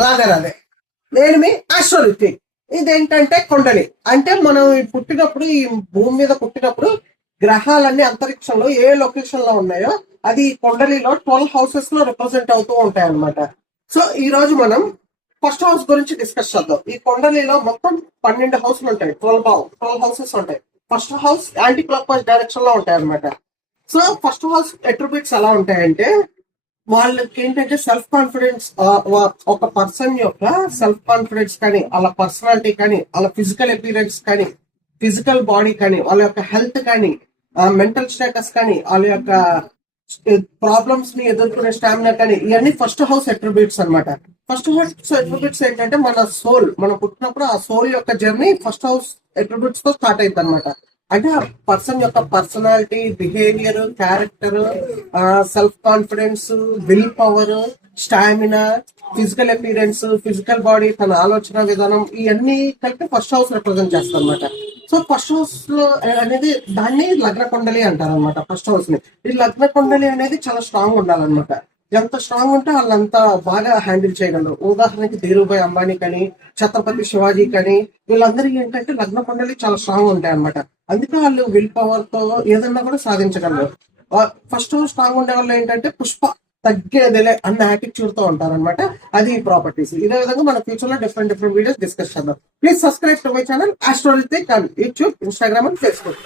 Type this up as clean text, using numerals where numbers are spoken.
రాధే రాధే. నేను మీ ఆస్ట్రోలిటిక్. ఇదేంటంటే కొండలి. అంటే మనం పుట్టినప్పుడు ఈ భూమి మీద పుట్టినప్పుడు గ్రహాలన్నీ అంతరిక్షంలో ఏ లొకేషన్ లో ఉన్నాయో అది ఈ కొండలిలో 12 హౌసెస్ లో రిప్రజెంట్ అవుతూ ఉంటాయి అన్నమాట. సో ఈ రోజు మనం ఫస్ట్ హౌస్ గురించి డిస్కస్ చేద్దాం. ఈ కొండలిలో మొత్తం 12 హౌస్లు ఉంటాయి. 12 హౌసెస్ ఉంటాయి. First house anti clock wise direction లో ఉంటాయి అన్నమాట. సో ఫస్ట్ హౌస్ అట్రిబ్యూట్స్ ఎలా ఉంటాయంటే వాళ్ళకి ఏంటంటే సెల్ఫ్ కాన్ఫిడెన్స్, ఒక పర్సన్ యొక్క సెల్ఫ్ కాన్ఫిడెన్స్ కానీ వాళ్ళ పర్సనాలిటీ కానీ వాళ్ళ ఫిజికల్ అపీరెన్స్ కానీ ఫిజికల్ బాడీ కానీ వాళ్ళ యొక్క హెల్త్ కానీ మెంటల్ స్టేటస్ కానీ వాళ్ళ యొక్క ప్రాబ్లమ్స్ ని ఎదుర్కొనే స్టామినా కానీ ఇవన్నీ ఫస్ట్ హౌస్ అట్రిబ్యూట్స్ అన్నమాట. ఫస్ట్ హౌస్ అట్రిబ్యూట్స్ ఏంటంటే మన సోల్, మనం పుట్టినప్పుడు ఆ సోల్ యొక్క జర్నీ ఫస్ట్ హౌస్ అట్రిబ్యూట్స్ తో స్టార్ట్ అయింది అనమాట. అంటే ఆ పర్సన్ యొక్క personality, behaviour, character, self confidence, will power, stamina, physical appearance, physical body, తన ఆలోచన విధానం ఇవన్నీ కలిపి ఫస్ట్ హౌస్ రిప్రజెంట్ చేస్తాం అనమాట. సో ఫస్ట్ హౌస్ లో అనేది దాన్ని లగ్న కుండలి అంటారు అనమాట. ఫస్ట్ హౌస్ ని ఈ లగ్న కుండలి అనేది చాలా స్ట్రాంగ్ ఉండాలన్నమాట. ఎంత స్ట్రాంగ్ ఉంటే వాళ్ళంతా బాగా హ్యాండిల్ చేయగలరు. ఉదాహరణకి ధీరుభాయ్ అంబానీ కానీ ఛత్రపతి శివాజీ కానీ వీళ్ళందరికీ ఏంటంటే లగ్న కుండలి చాలా స్ట్రాంగ్ ఉంటాయి అనమాట. అందుకే వాళ్ళు విల్ పవర్ తో ఏదన్నా కూడా సాధించగలరు. ఫస్ట్ స్ట్రాంగ్ ఉండే వాళ్ళు ఏంటంటే పుష్ప తగ్గేదిలే అన్న యాటిట్యూడ్ తో ఉంటారన్నమాట. అది ప్రాపర్టీస్. ఇదే విధంగా మన ఫ్యూచర్ లో డిఫరెంట్ వీడియోస్ డిస్కస్ చేద్దాం. Please subscribe to my channel Astrolytic on YouTube, Instagram and Facebook.